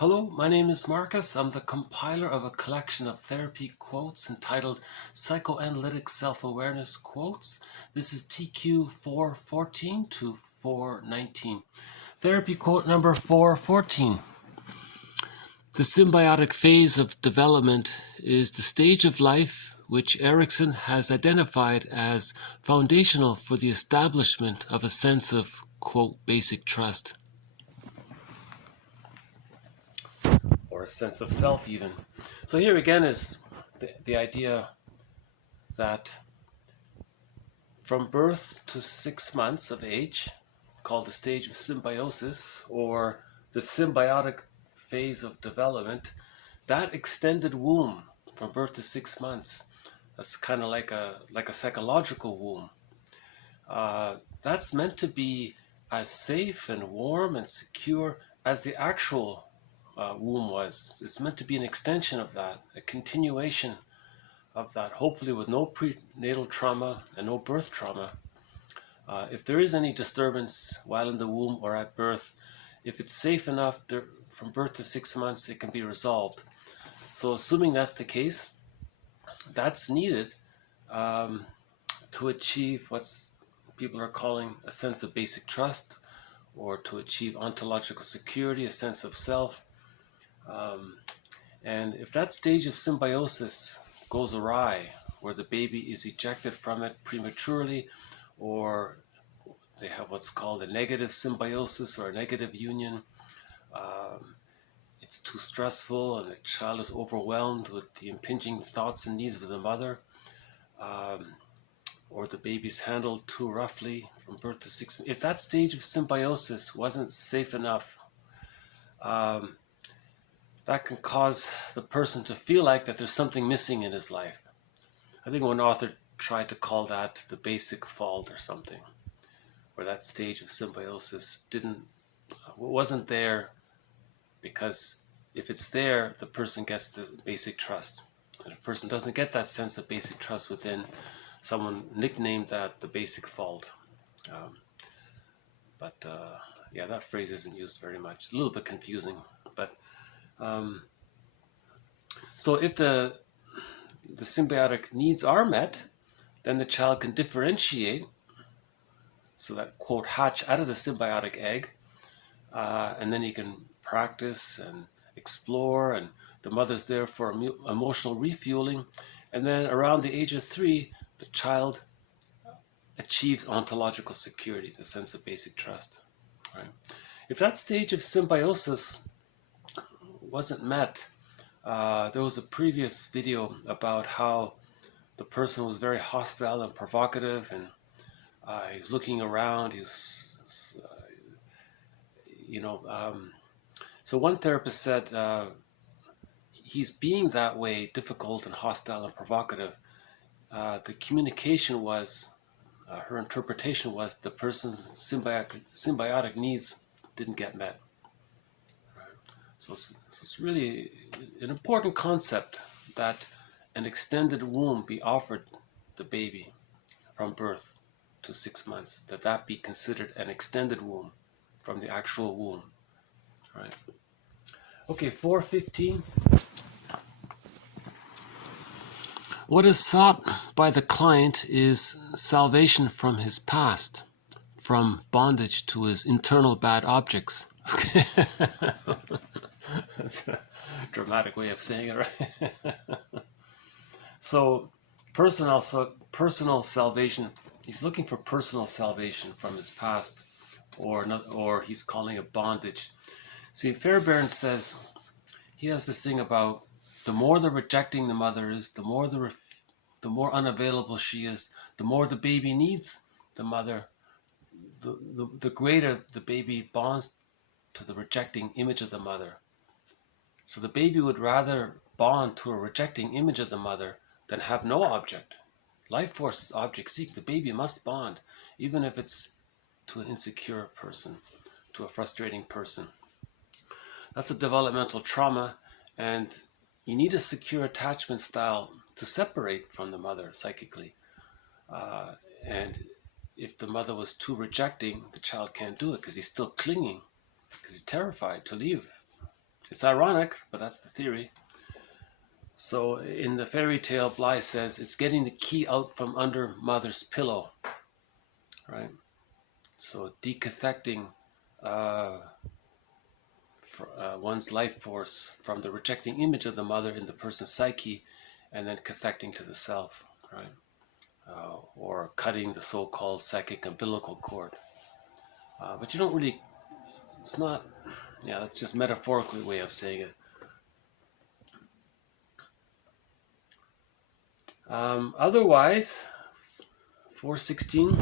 Hello, my name is Marcus. I'm the compiler of a collection of therapy quotes entitled Psychoanalytic Self-Awareness Quotes. This is TQ 414 to 419. Therapy quote number 414. The symbiotic phase of development is the stage of life which Erikson has identified as foundational for the establishment of a sense of, quote, basic trust. Or a sense of self even. So here again is the idea that from birth to 6 months of age, called the stage of symbiosis or the symbiotic phase of development, that extended womb from birth to 6 months, that's kind of like a psychological womb. That's meant to be as safe and warm and secure as the actual womb was. It's meant to be an extension of that, a continuation of that, hopefully with no prenatal trauma and no birth trauma. If there is any disturbance while in the womb or at birth, if it's safe enough from birth to 6 months, it can be resolved. So assuming that's the case, that's needed to achieve what people are calling a sense of basic trust, or to achieve ontological security, a sense of self. And if that stage of symbiosis goes awry, where the baby is ejected from it prematurely, or they have what's called a negative symbiosis or a negative union, it's too stressful and the child is overwhelmed with the impinging thoughts and needs of the mother, or the baby's handled too roughly from birth to 6 months. If that stage of symbiosis wasn't safe enough, that can cause the person to feel like that there's something missing in his life. I think one author tried to call that the basic fault or something, where that stage of symbiosis wasn't there, because if it's there, the person gets the basic trust. And if a person doesn't get that sense of basic trust within, someone nicknamed that the basic fault. Yeah, that phrase isn't used very much. A little bit confusing, but so if the symbiotic needs are met, then the child can differentiate, so that, quote, hatch out of the symbiotic egg, and then he can practice and explore, and the mother's there for emotional refueling, and then around the age of 3, the child achieves ontological security, the sense of basic trust. Right? If that stage of symbiosis wasn't met, there was a previous video about how the person was very hostile and provocative, and he was looking around, so one therapist said he's being that way, difficult and hostile and provocative. The communication was, her interpretation was, the person's symbiotic needs didn't get met. So it's really an important concept that an extended womb be offered the baby from birth to 6 months, that be considered an extended womb from the actual womb. Right? Okay, 415. What is sought by the client is salvation from his past, from bondage to his internal bad objects. Okay. That's a dramatic way of saying it, right? So personal salvation, he's looking for personal salvation from his past, or he's calling it bondage. See, Fairbairn says, he has this thing about the more the rejecting the mother is, the more unavailable she is, the more the baby needs the mother, the greater the baby bonds to the rejecting image of the mother. So the baby would rather bond to a rejecting image of the mother than have no object. Life force is object seek. The baby must bond, even if it's to an insecure person, to a frustrating person. That's a developmental trauma, and you need a secure attachment style to separate from the mother psychically. And if the mother was too rejecting, the child can't do it because he's still clinging, because he's terrified to leave. It's ironic, but that's the theory. So in the fairy tale, Bly says it's getting the key out from under mother's pillow, right? So decathecting one's life force from the rejecting image of the mother in the person's psyche, and then cathecting to the self, right? Or cutting the so-called psychic umbilical cord. But you don't really, it's not, yeah, that's just metaphorically way of saying it. Otherwise, 416,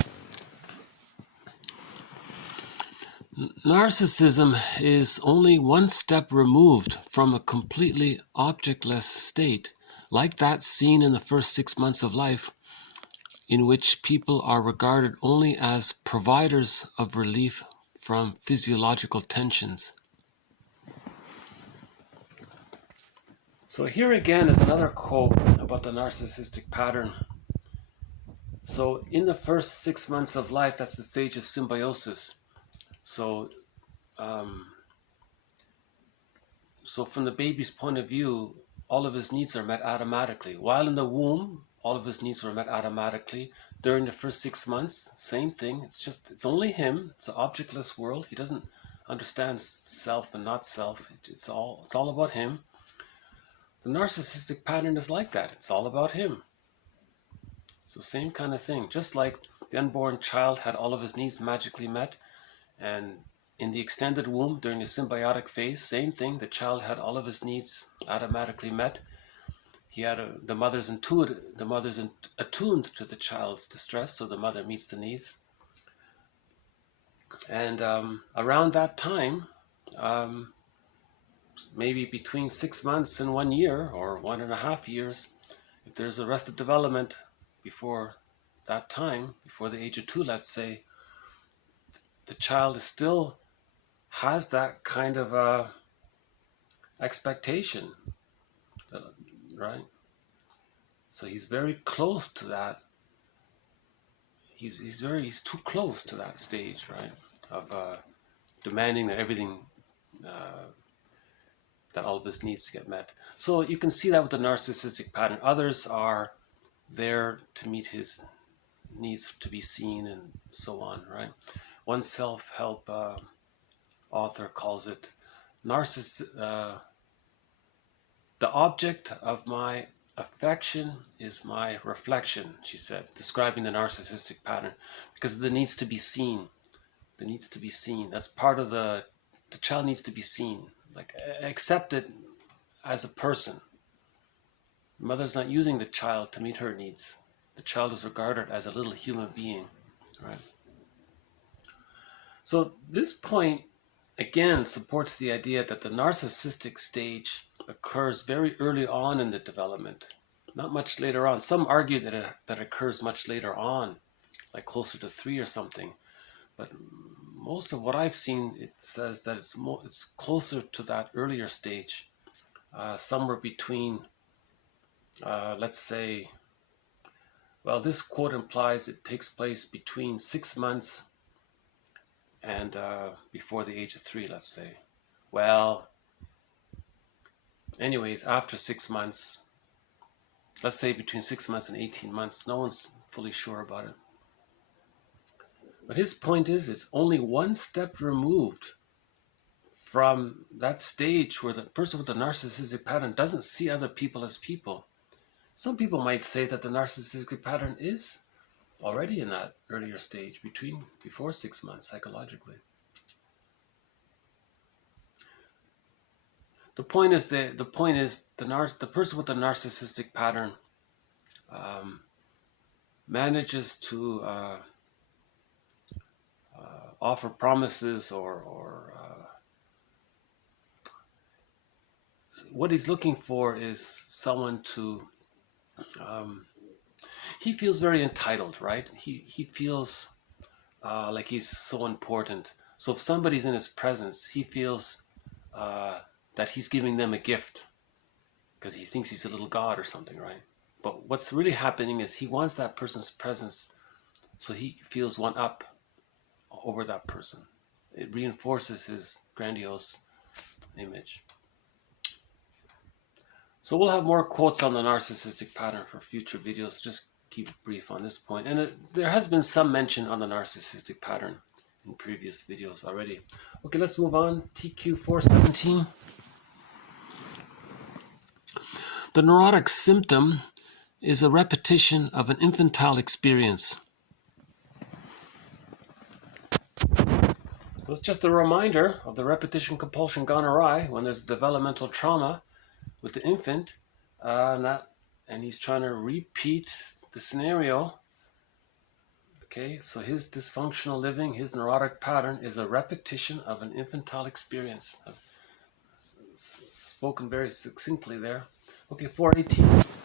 narcissism is only one step removed from a completely objectless state, like that seen in the first 6 months of life, in which people are regarded only as providers of relief from physiological tensions. So here again is another quote about the narcissistic pattern. So in the first 6 months of life, that's the stage of symbiosis. So from the baby's point of view, all of his needs are met automatically. While in the womb, all of his needs were met automatically. During the first 6 months, same thing. It's only him. It's an objectless world. He doesn't understand self and not self. It's all about him. The narcissistic pattern is like that. It's all about him. So same kind of thing. Just like the unborn child had all of his needs magically met, and in the extended womb during the symbiotic phase, same thing. The child had all of his needs automatically met. He had the mother's attuned to the child's distress, so the mother meets the needs. And around that time, maybe between 6 months and 1 year, or 1.5 years, if there's arrested development before that time, before the age of 2, let's say, the child still has that kind of expectation, right? So he's very close to that. He's too close to that stage, right? Of demanding that everything, that all of his needs to get met. So you can see that with the narcissistic pattern. Others are there to meet his needs to be seen and so on, right? One self-help author calls it the object of my affection is my reflection, she said, describing the narcissistic pattern, because the needs to be seen. The needs to be seen. That's part of the child needs to be seen, like accepted as a person. The mother's not using the child to meet her needs. The child is regarded as a little human being, right? So this point again supports the idea that the narcissistic stage occurs very early on in the development, not much later on. Some argue that it occurs much later on, like closer to 3 or something. But most of what I've seen, it says that it's closer to that earlier stage, somewhere between, let's say, well, this quote implies it takes place between 6 months and before the age of 3, let's say. Well, anyways, after 6 months, let's say between 6 months and 18 months, no one's fully sure about it. But his point is, it's only one step removed from that stage where the person with the narcissistic pattern doesn't see other people as people. Some people might say that the narcissistic pattern is already in that earlier stage, before 6 months, psychologically. The point is the person with the narcissistic pattern manages to offer promises or what he's looking for is someone to he feels very entitled, right? He feels like he's so important. So if somebody's in his presence, he feels that he's giving them a gift because he thinks he's a little god or something, right? But what's really happening is he wants that person's presence so he feels one up over that person. It reinforces his grandiose image. So we'll have more quotes on the narcissistic pattern for future videos. Just keep it brief on this point. And there has been some mention on the narcissistic pattern in previous videos already. Okay, let's move on. TQ 417. The neurotic symptom is a repetition of an infantile experience. So it's just a reminder of the repetition compulsion gone awry when there's developmental trauma with the infant, and he's trying to repeat the scenario. Okay, so his dysfunctional living, his neurotic pattern is a repetition of an infantile experience. I've spoken very succinctly there. Okay, 418.